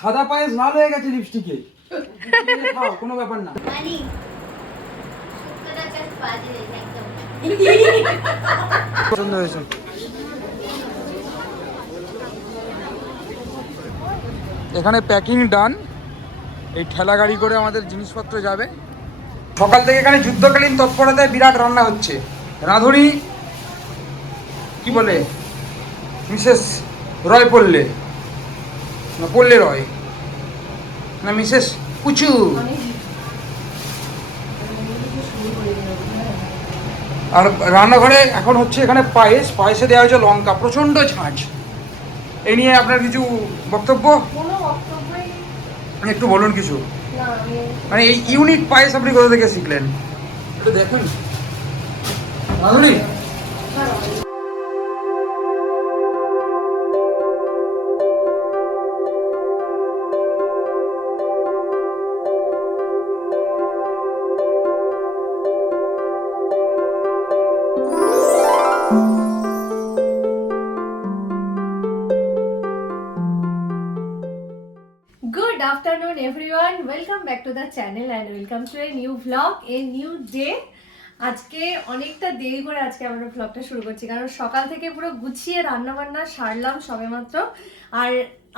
সাদা পায়েস লাল হয়ে গেছে লিপস্টিকে। খাও, কোনো ব্যাপার না। পছন্দ হয়েছে। এখানে প্যাকিং ডান। এই ঠেলা গাড়ি করে আমাদের জিনিসপত্র যাবে। সকাল থেকে এখানে যুদ্ধকালীন তৎপরতায় বিরাট রান্না হচ্ছে। রাঁধুনি কি বলে, মিসেস রয় পল্লে না পল্লে রয় না মিসেস কুচু। আর রান্নাঘরে এখন হচ্ছে এখানে পায়েসে দেওয়া হয়েছে লঙ্কা, প্রচণ্ড ঝাঁঝ। এই নিয়ে আপনার কিছু বক্তব্য? একটু বলুন কিছু। মানে এই ইউনিক পায়েস আপনি কোথা থেকে শিখলেন একটু দেখুন রাঁধুনি। Good afternoon everyone, welcome back to the channel and welcome to a new vlog, a new day. আজকে অনেকটা দেরি করে আজকে আমরা ভ্লগটা শুরু করছি, কারণ সকাল থেকে পুরো গুছিয়ে রান্না বান্না সারলাম সবেমাত্র। আর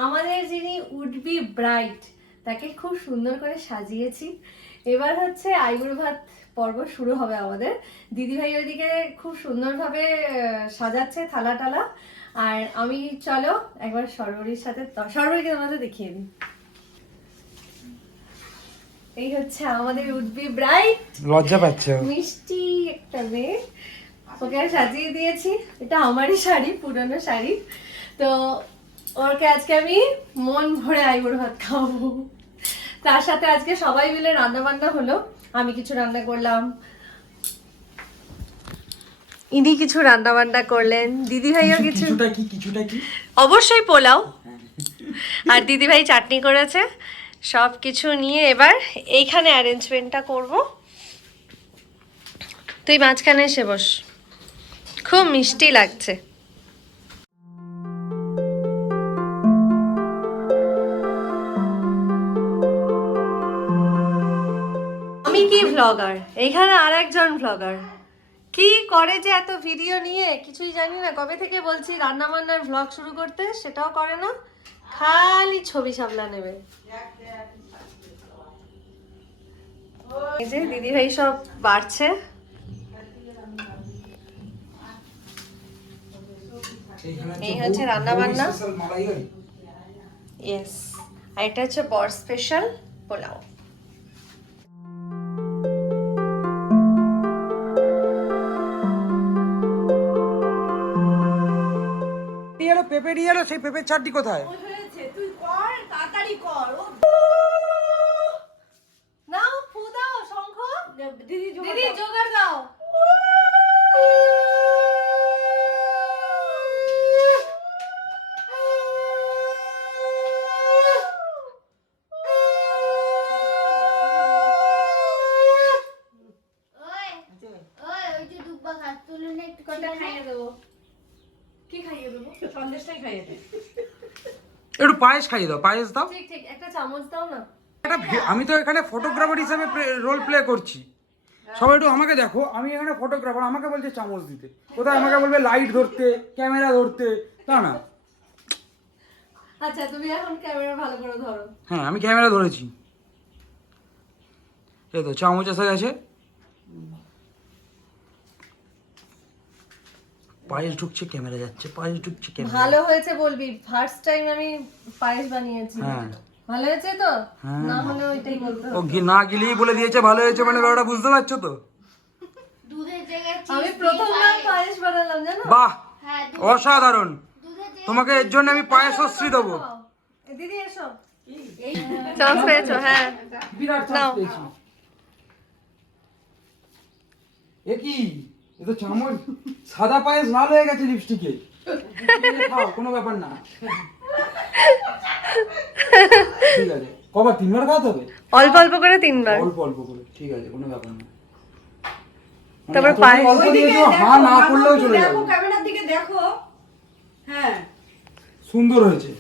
আমাদের যিনি উড বি ব্রাইড তাকে খুব সুন্দর করে সাজিয়েছি। এবার হচ্ছে আইবুড়ো ভাত পর্ব শুরু হবে আমাদের। দিদিভাই ওইদিকে খুব সুন্দরভাবে সাজাচ্ছে থালা টালা। আর আমি চলো একবার সরবরির সাথে, সরবরিকে তোমাদের দেখিয়ে দিই। এই হচ্ছে আমাদের উড বি ব্রাইড। লজ্জা পাচ্ছে, মিষ্টি একটা মেয়ে, ওকে সাজিয়ে দিয়েছি। এটা আমারই শাড়ি, পুরনো শাড়ি। তো ওকে আজকে আমি মন ভরে আইবুড়ো ভাত খাওয়াবো। তার সাথে আজকে সবাই মিলে রান্না বান্না হলো। আমি কিছু রান্না করলাম, ইনি কিছু রান্না বান্না করলেন, দিদি ভাইও কিছু। কিছুটা কি অবশ্যই পোলাও, আর দিদি ভাই চাটনি করেছে। সব কিছু নিয়ে এবার এইখানে অ্যারেঞ্জমেন্টটা করব। তুই মাঝখানে এসে বস, খুব মিষ্টি লাগছে। আমি কি ভ্লগার, এইখানে আর একজন ভ্লগার কি করে যে এত ভিডিও নিয়ে কিছুই জানি না। কবে থেকে বলছি রান্না বান্নার ভ্লগ শুরু করতে, সেটাও করে না, খালি ছবি সামলা নেবে। এই যে দিদি ভাই সব বাড়ছে। এই হচ্ছে রান্না বান্না। ইয়েস, আর এটা হচ্ছে বর স্পেশাল পোলাও। পেঁপে নিয়ে এলো, সেই পেঁপের চাটনি কোথায়? তুই কর, তাড়াতাড়ি কর। নাও ফু দাও, শঙ্খ দিদি জোগাড় দাও। একটু পায়েস খাইয়ে দাও, পায়েস দাও। ঠিক ঠিক, একটা চামচ দাও না। আমি তো এখানে ফটোগ্রাফার হিসেবে রোল প্লে করছি, সবাই একটু আমাকে দেখো। আমি এখানে ফটোগ্রাফার, আমাকে বলছে চামচ দিতে, কোথায় আমাকে বলবে লাইট ধরতে, ক্যামেরা ধরতে, তা না। আচ্ছা তুমি এখন ক্যামেরা ভালো করে ধরো। হ্যাঁ আমি ক্যামেরা ধরেছি। এই তো চামচ এসে গেছে। পায়েস ঢুকছে, ক্যামেরা যাচ্ছে, পায়েস ঢুকছে, ক্যামেরা। ভালো হয়েছে বলবি, ফার্স্ট টাইম আমি পায়েস বানিয়েছি। হ্যাঁ ভালো হয়েছে তো, না হলে ওইটাই বলতে ও হবে। না গিলেই বলে দিয়েছে ভালো হয়েছে, মানে ব্যাপারটা বুঝতে পারছো তো? আমি প্রথমবার পায়েস বানালাম জানো। বাহ, অসাধারণ। তোমাকে এর জন্য আমি পায়েসশ্রী দেবো। দিদি এসো, চান্স পেয়েছো। হ্যাঁ বিরাট চান্স পেয়েছি। এ কি, এ তো চামচ, সাদা পায়েস লাল হয়ে গেছে লিপস্টিকে। খাও, কোনো ব্যাপার না। ঠিক আছে, কবার 3বার খাওয়াতে হবে? অল্প অল্প করে 3বার, অল্প অল্প করে, ঠিক আছে, কোনো ব্যাপার না। তারপর পায়েস অল্প দিয়ে দিও, হা না করলেও চলে যাবে। ক্যামেরার দিকে দেখো। হ্যাঁ সুন্দর হয়েছে।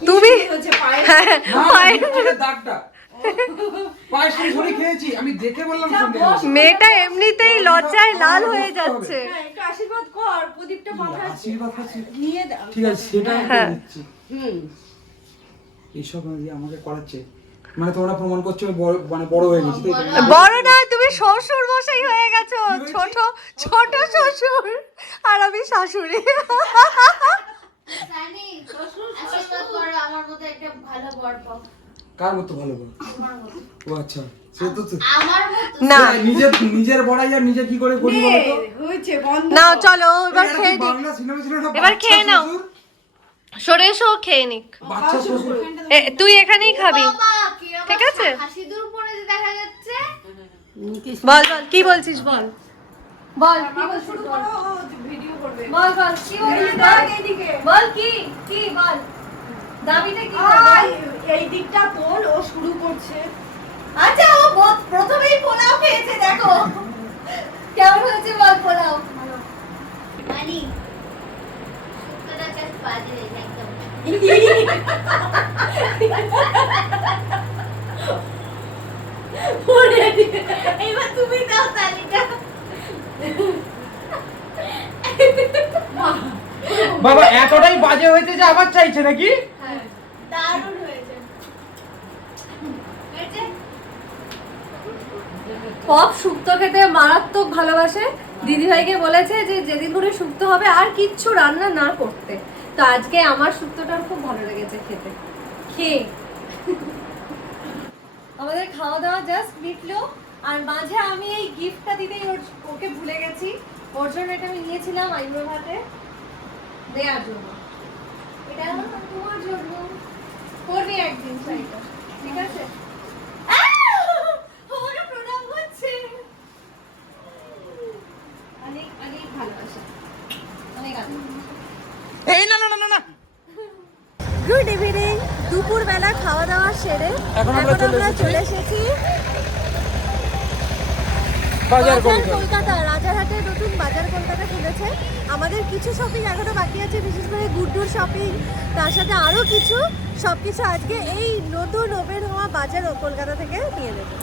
তুমি হচ্ছে পায়ে হ্যাঁ, না, পায়ে- লিপস্টিকের দাগটা পায়ের সাথে ধরে খেয়েছি আমি দেখে বললাম সন্দেহ হয়েছে। মেয়েটা এমনিতেই লজ্জায় লাল হয়ে যাচ্ছে। হ্যাঁ, একটু আশীর্বাদ কর, প্রদীপটা মাথায় আশীর্বাদ আছে। নিয়ে দাও। ঠিক আছে সেটা আমি হ্যাঁ। করে দিচ্ছি। হুম। এইসব আমাকে করাচ্ছে মানে তোমরা প্রমাণ করছো আমি মানে বড় হয়ে গেছি তাই তো? বড় না, তুমি শ্বশুর মশাই হয়ে গেছো, ছোট ছোট শ্বশুর আর আমি শাশুড়ি। সানি আশীর্বাদ করো আমার মতো একটা ভালো বর পাও। কার মতো ভালো বল আমার মতো। ও আচ্ছা সে তো আমার মতো। না নিজের বড়াই আর নিজে কি করে করি বলো তো হয়েছে, বন্ধ নাও কর। চলো এবার এটা কি খেয়ে নি। বাংলা সিনেমা ছিল না এবার বাচ্চা খেয়ে নাও। শ্বশুর? সরে এসো, খেয়ে নিক। বাচ্চা শ্বশুর তুই এখানেই খাবি। বাবা কি আমার ঠিক আছে। হাসি দূর পড়ে যে দেখা যাচ্ছে। বল বল কি বলছিস বল বল কি বাবা বলছিস শুরু বল করো, ও ভিডিও করবে। বল বল কি বলছিস এই বল দেখ এইদিকে। বল কি কি বল দাবিটা কি বল? আয়, এই দিকটা তোল, ও শুরু করছে। আচ্ছা ও প্রথমেই পোলাও খেয়েছে দেখো কেমন হয়েছে বল পোলাও। মানে শুক্তটা জাস্ট বাজে রেখে একদম। এবার তুমি দাও তালিটা। বাবা এতটাই বাজে হয়েছে যে আবার চাইছে নাকি দারুণ হয়েছে। হয়েছে? পপ শুক্তো খেতে মারাত্মক ভালোবাসে। দিদিভাইকে বলেছে যে যেদিন করে শুক্তো হবে আর কিচ্ছু রান্না না করতে। তো আজকে আমার শুক্তোটা খুব ভালো লেগেছে খেতে। খেয়ে আমাদের খাওয়া দাওয়া জাস্ট মিটলো। আর মাঝে আমি এই গিফটটা দিতেই ওকে ভুলে গেছি। ওর জন্য এটা আমি নিয়েছিলাম আইব্রো ভাতে দেওয়ার জন্য। এটা তোমার জন্য করবি একদিন শাড়িটা, ঠিক আছে? ওরা প্রণাম করছে। অনেক অনেক ভালোবাসা, অনেক আদর। এই না না না না না গুড ইভিনিং। দুপুরবেলা খাওয়া দাওয়া সেরে এখন আমরা চলে এসেছি বাজার বাজার কলকাতা কলকাতা। রাজারহাটে নতুন বাজার কলকাতা খুলেছে। আমাদের কিছু শপিং এখনো বাকি আছে, বিশেষ করে গুড্ডুর শপিং, তার সাথে আরো কিছু। সবকিছু আজকে এই নতুন ওপেন হওয়া বাজার কলকাতা থেকে নিয়ে নেবো।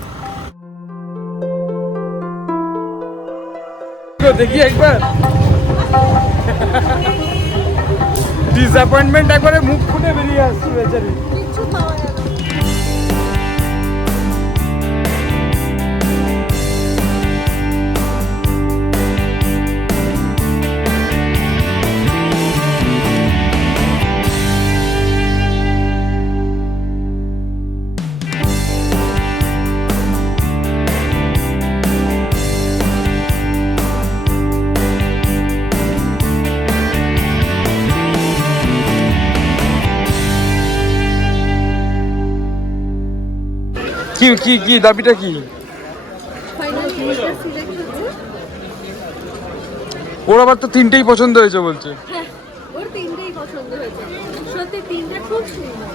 দেখি একবার ডিসঅ্যাপয়েন্টমেন্ট একবারে মুখ ফুটে বেরিয়ে আসছে বেচারি কিচ্ছু পাওয়া গেল না। কি কি কি দাবিটা কি ফাইনালি এটা সিলেক্ট হচ্ছে। ওর আবার তো তিনটেই পছন্দ হয়েছে বলছে হ্যাঁ, ওর তিনটেই পছন্দ হয়েছে। সত্যি তিনটা খুব সুন্দর।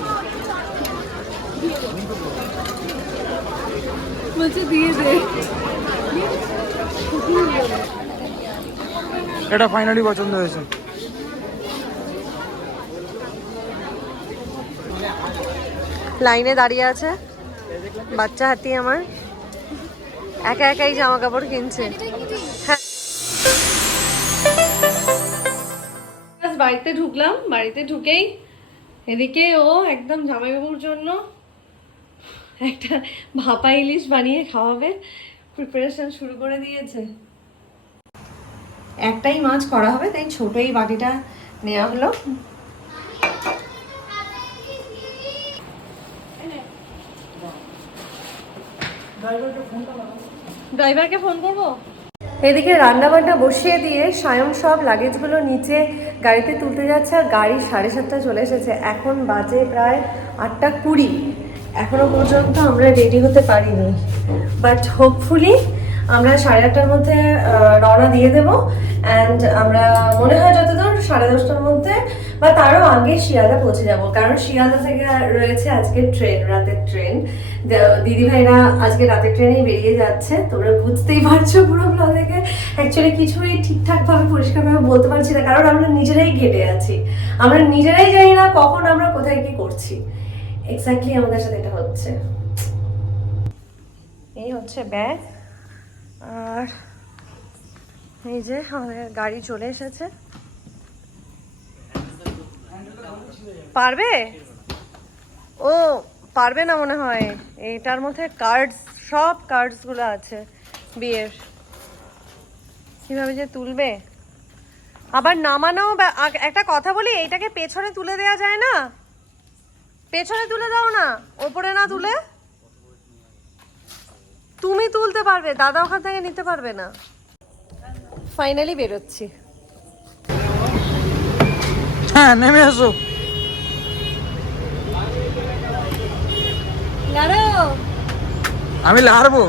বলছে দিয়ে দে। এটা ফাইনালি পছন্দ হয়েছে লাইনে দাঁড়িয়ে আছে বাচ্চা হাতি আমার, একা একাই জামা কাপড় কিনছে। হ্যাঁ। বাড়িতে ঢুকলাম, বাড়িতে ঢুকেই এদিকে ও একদম জামাইবাবুর জন্য একটা ভাপা ইলিশ বানিয়ে খাওয়াবে, প্রিপারেশন শুরু করে দিয়েছে। একটাই মাছ করা হবে তাই ছোট এই বাটিটা নেওয়া হলো। ড্রাইভারকে ফোন করবো। এদিকে রান্না বান্না বসিয়ে দিয়ে সায়ন সব লাগেজগুলো নিচে গাড়িতে তুলতে যাচ্ছে। আর গাড়ি 7:30 চলে এসেছে। এখন বাজে প্রায় 8:20। এখনো পর্যন্ত আমরা রেডি হতে পারিনি, বাট হোপফুলি আমরা 8:30টার মধ্যে রওনা দিয়ে দেবো। অ্যান্ড আমরা মনে হয় যতদূর 10:30টার মধ্যে বা তারও আগে শিয়ালদা পৌঁছে যাব, কারণ শিয়ালদা থেকে রয়েছে আজকে ট্রেন, রাতের ট্রেন। দিদি ভাইরা আজকে রাতের ট্রেনেই বেরিয়ে যাচ্ছে। তোমরা বুঝতেই পারছো পুরো ব্লগ দেখে অ্যাকচুয়ালি কিছুই ঠিকঠাকভাবে পরিষ্কারভাবে বলতে পারছি না, কারণ আমরা নিজেরাই ঘেটে আছি। আমরা নিজেরাই জানি না কখন আমরা কোথায় কি করছি। এক্স্যাক্টলি আমাদের সাথে এটা হচ্ছে। এই হচ্ছে ব্যাগ, আর এই যে আমাদের গাড়ি চলে এসেছে। পারবে? ও পারবে না মনে হয়, এটার মধ্যে কার্ডস, সব কার্ডসগুলো আছে বিয়ের। কিভাবে যে তুলবে, আবার নামানো। একটা কথা বলি, এইটাকে পেছনে তুলে দেওয়া যায় না? পেছনে তুলে দাও না, ওপরে না তুলে। তুমি তুলতে পারবে, দাদা ওখান থেকে নিতে পারবে না। ফাইনালি বেরোচ্ছি। হ্যাঁ, নেমে এসো। আমি লাড়বো।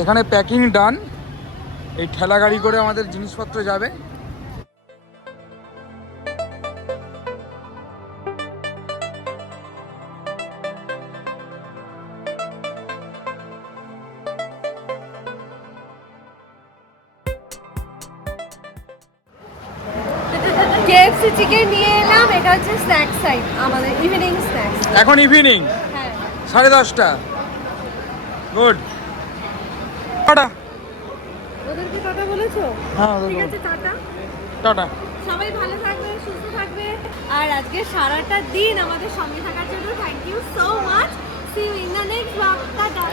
এখানে প্যাকিং ডান। এই ঠেলা গাড়ি করে আমাদের জিনিসপত্র যাবে। কেএফসি চিকেন নিয়ে এলাম, এটা হচ্ছে স্ন্যাক্স সাইড, আমাদের ইভিনিং স্ন্যাক্স। এখন ইভিনিং হ্যাঁ 10:30। গুড। টাটা। ওদেরকে টাটা বলেছো? হ্যাঁ, ঠিক আছে, টাটা। টাটা। সবাই ভালো থাকবে, সুস্থ থাকবে। আর আজকে সারাটা দিন আমাদের সঙ্গে থাকার জন্য thank you so much. See you in the next blog. Tata.